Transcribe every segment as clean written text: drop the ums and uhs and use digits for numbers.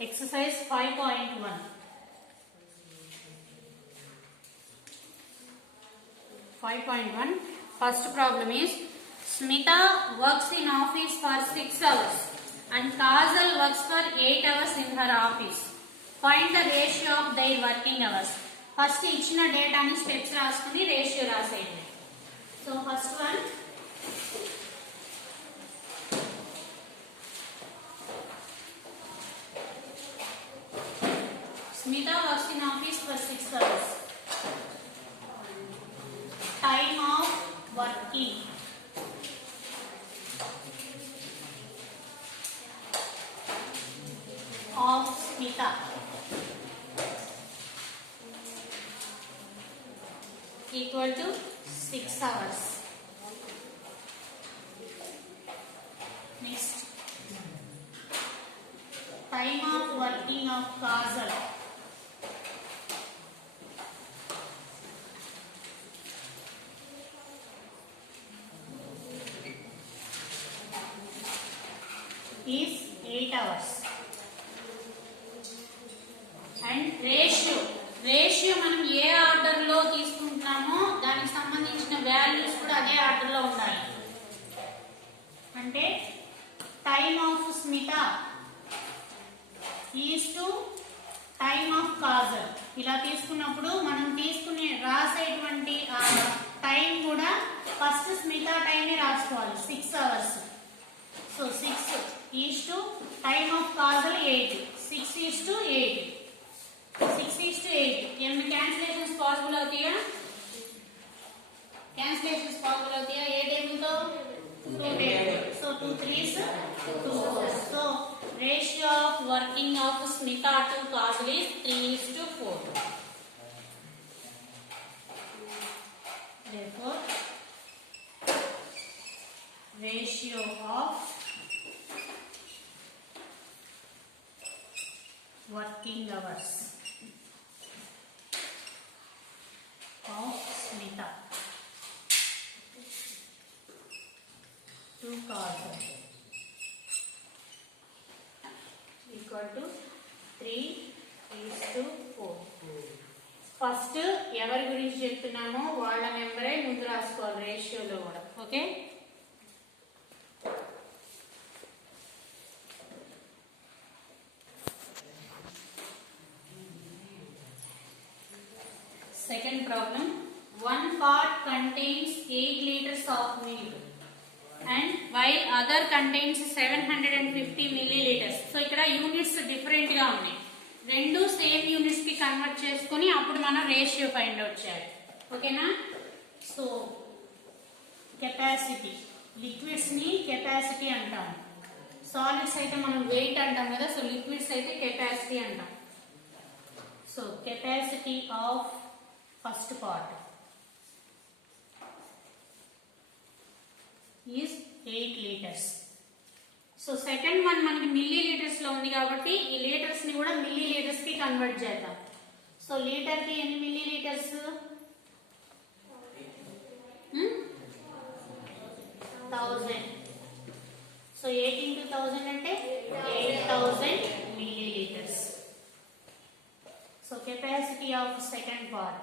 exercise 5.1. 5.1. First problem is Smita works in office for 6 hours and Kajal works for 8 hours in her office. Find the ratio of their working hours. First ఇచ్చిన డేటాని స్టెప్స్ రాసుకుని రేషియో రాసేయండి. So first one, Smita works in office for 6 hours. Time of working of Smita equal to 6 hours. Next, time of working of Kajal is 8 hours. And ratio మనం ఏ ఆర్డర్ లో తీసుకుంటున్నామో దానికి సంబంధించిన వాల్యూస్ కూడా అదే ఆర్డర్ లో ఉండాలి. అంటే time of Smita is to time of Kajal ఇలా తీసుకున్నప్పుడు మనం తీసుకునే రాసేటువంటి టైం కూడా ఫస్ట్ స్మిత టైం రాసుకోవాలి 6 hours. So 6 is to time of Kajal 8. 6 is to 8. 6 is to 8. एम कैंसिलेशंस पॉसिबल होती है? कैंसिलेशंस पॉसिबल होती है 8 टेबल तो 2 टेबल. So 2 3s 2. So ratio of working of Smita to Kajal is 3:4. Therefore ratio of working hours of Smita to Kajal equal to 3:4. ఫస్ట్ ఎవరి గురించి చెప్తున్నామో వాళ్ళ నెంబరే ముందు రాసుకోవాలి రేషియోలో కూడా. Okay, second problem, one pot contains 8 liters of milk and while other contains 750 milliliters. So ఇక్కడ యూనిట్స్ డిఫరెంట్ గా ఉన్నాయి. రెండు సేమ్ యూనిట్స్ కి కన్వర్ట్ చేసుకుని అప్పుడు మనం రేషియో ఫైండ్ అవుట్ చేయాలి. ఓకేనా? సో కెపాసిటీ, లిక్విడ్స్ ని కెపాసిటీ అంటాం, సాలిడ్స్ అయితే మనం వెయిట్ అంటాం కదా. సో లిక్విడ్స్ అయితే కెపాసిటీ అంటాం. So capacity of first part is 8 liters. So second one మనకి మిల్లీ లీటర్స్ లో ఉంది కాబట్టి ఈ లీటర్స్ ని కూడా మిల్లీ లీటర్స్ కి కన్వర్ట్ చేద్దాం. సో లీటర్ కి ఎన్ని మిల్లీ లీటర్స్? 1000. సో 8 into 1000 అంటే 8000 milli litres. So capacity of second part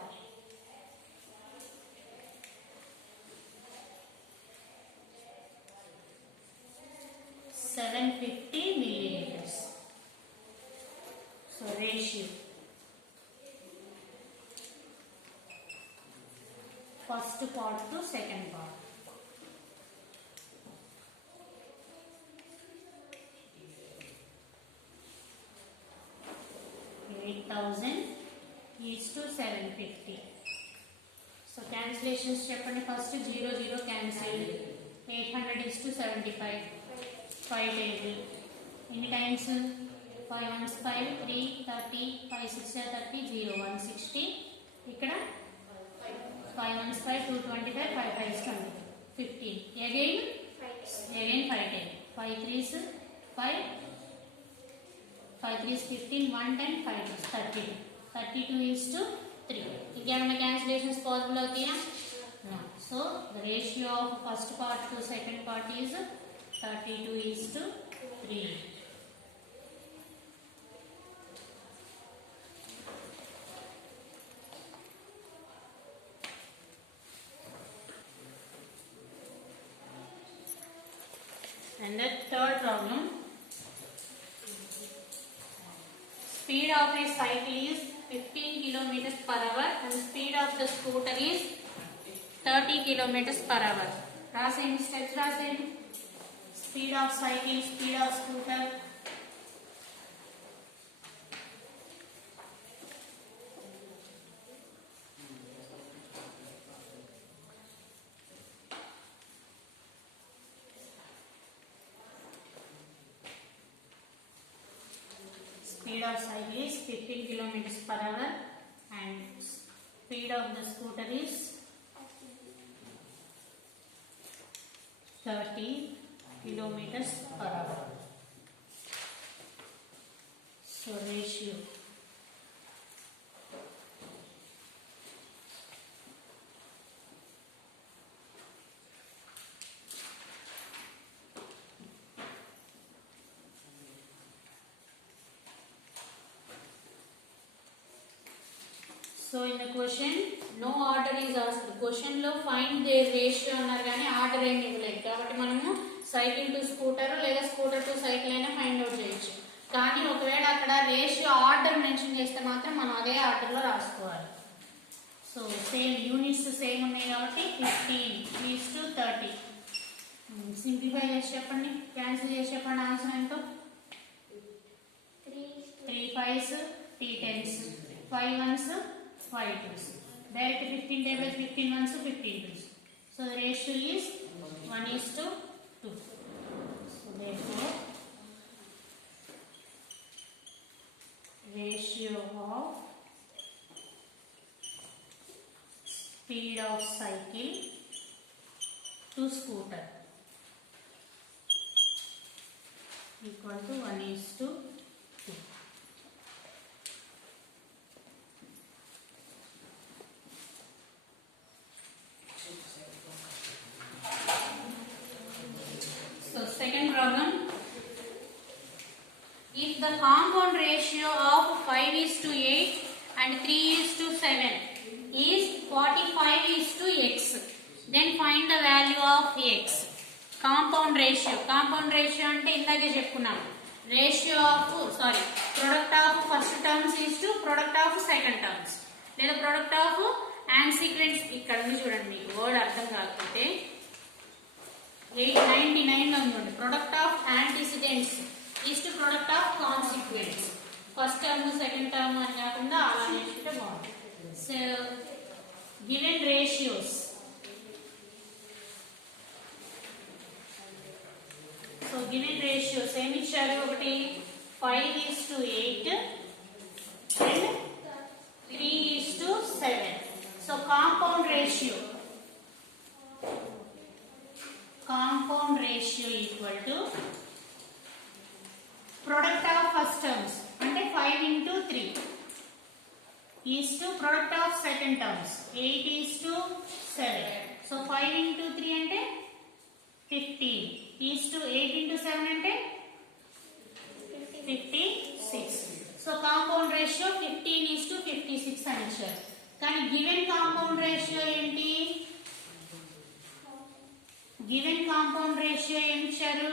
750 milliliters. So ratio first part to second part. is to 750. So cancellations చెప్పండి. ఫస్ట్ 0 0 cancel. 800 is to 75. 5 table. ఎన్ని టైమ్స్? 5 1s 5 3 30 5 6 30 0 160. ఇక్కడ 5 1s 5 2 25 5 5s 20 15. Again 5 10. 5 3s 5 5 3s 15 1 10 5 2s 30. 32 is to 3. ఇంకేమైనా క్యాన్సిలేషన్స్ పాసిబుల్ అవుతాయా? So the ratio of first part to second part is 32 is to 3. And the third problem, speed of a cycle is 15 kilometers per hour and speed of the scooter is 30 kilometers per hour. రాసేయండి steps రాసేయండి. Speed of cycle, speed of scooter. Speed of cycle is 15 kilometers per hour and speed of the scooter is 30 kilometers per hour. So ratio. So in the question, no order is asked. Question లో find their ratio అన్నారు కానీ ఆర్డర్ ఏమి ఇవ్వలేదు కాబట్టి మనము cycle to scooter లేదా scooter to cycle అయినా find out చేయొచ్చు. కానీ ఒకవేళ అక్కడ రేషియో ఆర్డర్ మెన్షన్ చేస్తే మాత్రం మనం అదే ఆర్డర్లో రాసుకోవాలి. సో సేమ్ యూనిట్స్ సేమ్ ఉన్నాయి కాబట్టి 15:30. సింప్లిఫై చేసి చెప్పండి, క్యాన్సిల్ చేసి చెప్పండి. ఆన్సర్ ఎంతో 3 5s 3 10s 5 1s 5 2s. Direct 15 tables, 15 1s 15 2s. So the ratio is 1:2. So therefore ratio of speed of cycle to scooter equal to 1:2. So second problem, if the compound ratio of 5:8 and 3:7 is 45:x, then find the value of x. Compound ratio అంటే ఇందాకే చెప్పుకున్నాం. Ratio of product of first terms is to product of second terms లేదా product of and sequence. ఇక్కడ ఉంది చూడండి, మీకు వర్డ్ అర్థం కాకపోతే 899 లో ఉంది. Product of antecedents is to product of consequence. First term second term అని కాకుండా అలా చేసుకుంటే బాగుంటుంది. So given ratios, so given ratios ఏమి ఇచ్చారు? ఒకటి 5:8 అండ్ 3:7. So compound ratio equal to product of first terms అంటే 5:3 is to product of second terms 8:7. so 5:3 అంటే 15 is to 8:7 అంటే 56. so compound ratio 15:56 అని ఇచ్చారు. కానీ గివెన్ కాంపౌండ్ రేషియో ఏంటి? గివెన్ కాంపౌండ్ రేషియో ఏమి ఇచ్చారు?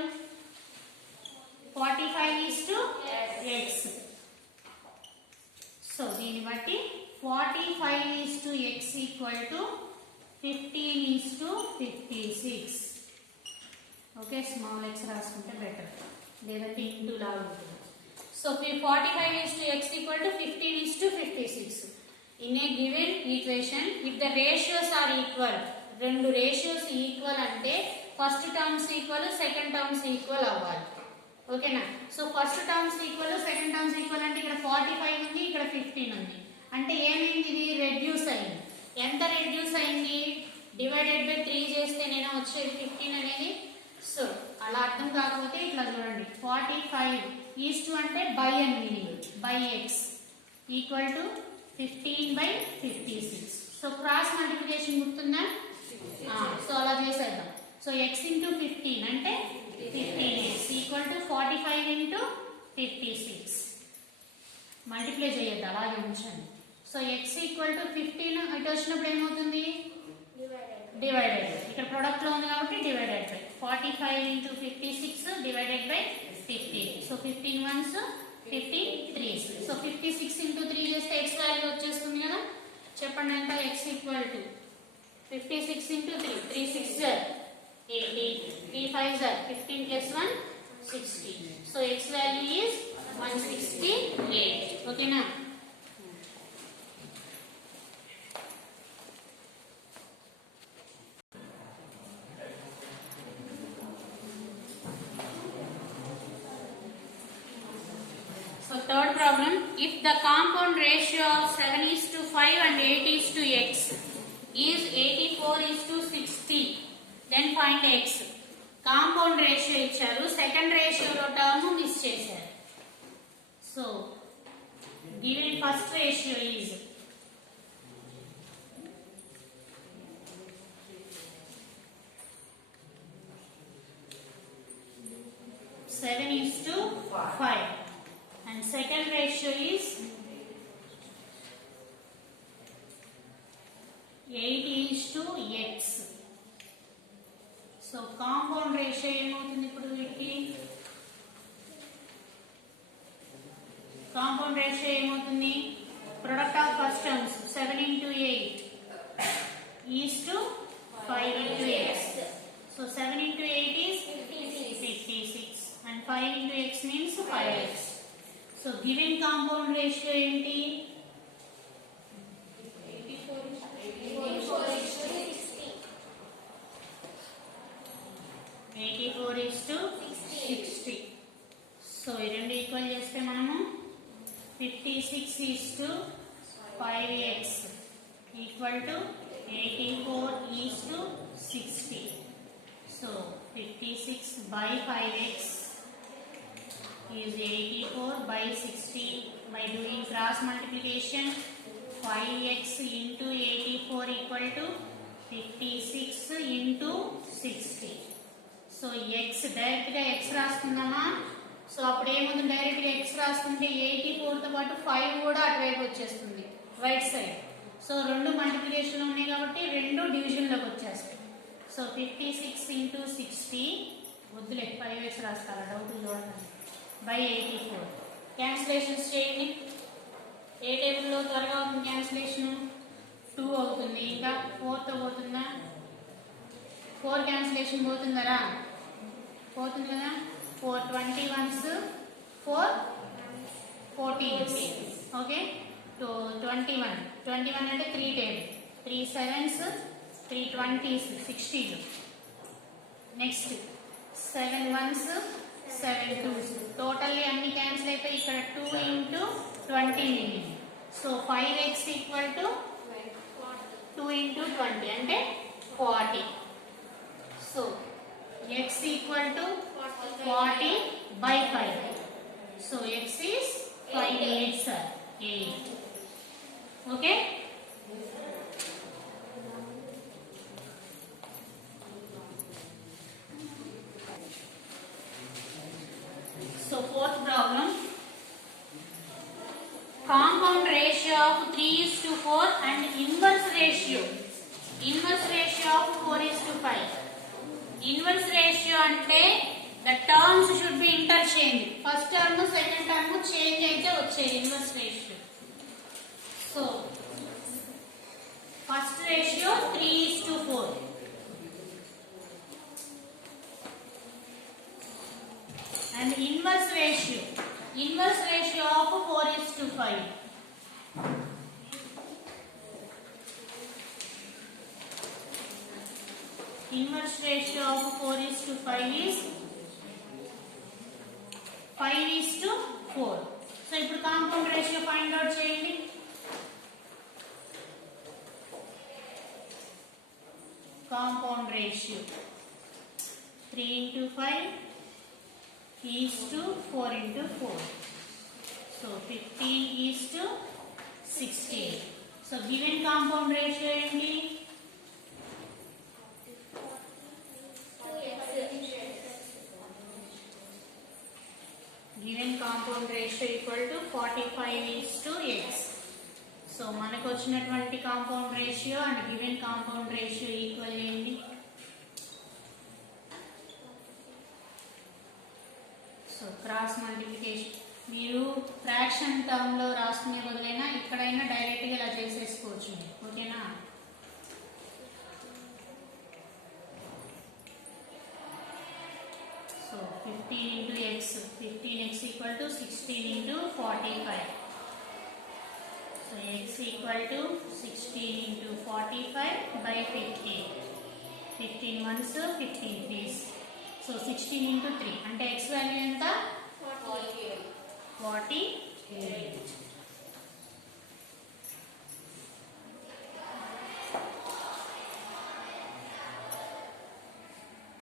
45:x. సో దీన్ని బట్టి 45:x equal to 15:56. Okay, small x రాసుకుంటే బెటర్, లేదంటే ఇంటూ లాగా ఉంటుంది. So 45:x equal to 15:56. In a given equation if the ratios are equal, రెండు రేషియోస్ ఈక్వల్ అంటే first terms equal second terms equal అవ్వాలి. ఓకేనా? So first terms equal second terms equal అంటే ఇక్కడ 45 ఉంది, ఇక్కడ 15 ఉంది. అంటే ఏమైంది? ఇది రెడ్యూస్ అయింది. ఎంత రెడ్యూస్ అయింది? డివైడెడ్ బై 3 చేస్తే నేను వచ్చేది 15 అనేది. సో అలా అర్థం కాకపోతే ఇట్లా చూడండి, 45:2 అంటే బై అని meaning, by X equal to 15/56. So cross multiplication గుర్తుందా? సో అలా చేసేద్దాం. సో x ఇంటూ 15 అంటే 15x ఈక్వల్ టు 45 ఇంటూ 56. మల్టిప్లై చేయొద్దు, అలాగే ఉంచండి. సో x ఈక్వల్ టు 15 ఇటు వచ్చినప్పుడు ఏమవుతుంది? డివైడెడ్ బై ఇక్కడ ప్రొడక్ట్ లో ఉంది కాబట్టి డివైడెడ్ బై 45 into 56 డివైడెడ్ బై 50. సో 15 ones 15 3s. సో 56 into 3 చేస్తే x వాల్యూ వచ్చేస్తుంది కదా. చెప్పండి ఎంత x equal to 56 into 3 3 6 are 80 3 5 are 15 plus 1 60. So x value is 168. Okay na. So third problem, if the compound ratio of 7:5 and 8:x is 84:60, then find x. Compound ratio ఇచ్చారు, సెకండ్ రేషియోలో term miss చేశారు. So given first ratio is 7:5 and second ratio is 8:x. So compound ratio ఏమవుతుంది ఇప్పుడు వీటికి? Compound ratio ఏమవుతుంది? Product of first terms 7 into 8 is to 5 into x. So 7 into 8 is 56 and 5 into x means 5x. So given compound ratio enti 84:60. సో ఈ రెండు ఈక్వల్ చేస్తే మనము 56:5x equal to 84:60. So 56 by 5x is 84/60. By doing cross multiplication, 5x into 84 equal to 56 into 60. So x direct గా x రాసుకుందామా? సో అప్పుడు ఏముంది, డైరెక్ట్ గా x రాసుకుంటే 84 తో పాటు 5 కూడా అటువైపు వచ్చేస్తుంది రైట్ సైడ్. సో రెండు మల్టిప్లికేషన్ ఉన్నాయి కాబట్టి రెండు డివిజన్ లోకి వచ్చేస్తాయి. సో 56 into 60 వద్దులే 5x రాస్తారా, డౌట్ చూడండి, by 84. క్యాన్సిలేషన్స్ చేయండి. ఏ టేబుల్లో త్వరగా అవుతుంది క్యాన్సిలేషన్? 2 అవుతుంది. ఇంకా 4 తో పోతుందా? 4 క్యాన్సిలేషన్ పోతుందరా? పోతుంది కదా. 4 21s 4 14s. ఓకే, 21 అంటే 3 టేబుల్, 3 7s 3 20s 60. నెక్స్ట్ 7 1s 7 2s. టోటల్లీ అన్ని క్యాన్సిల్ అయిపోయి ఇక్కడ 2 into 20 మిగిలింది. సో 5x equal to 2 into 20 అంటే 40. సో x equal to 40 by 5. So x is 5 8s are 8. Okay. So fourth problem, compound ratio of 3:4 and inverse ratio of 4:5. Inverse ratio అంటే the terms should be interchanged. First term second term change అయితే వచ్చేది inverse ratio. So first ratio 3:4 and inverse ratio of 4:5. Inverse ratio of 4:5 is 5:4. సో ఇప్పుడు compound ratio find out చేయండి. Compound ratio 3 into 5 is to 4 into 4. So 15:16. So given compound ratio ఏంటి? Given compound ratio equal to 45:x. So so మనకు వచ్చినటువంటి compound ratio and given compound ratio equal చేయండి. So cross multiplication మీరు fraction term లో రాసుకునే బదులైనా ఇక్కడైనా డైరెక్ట్ గా ఇలా చేసేసుకోవచ్చు. ఓకేనా? సో 15 into x, 15x equal to 16 into 45. So x equal to 16 into 45 by 15. 15 ones, 15 threes. So 16 into 3 అంటే x వాల్యూ ఎంత? 48.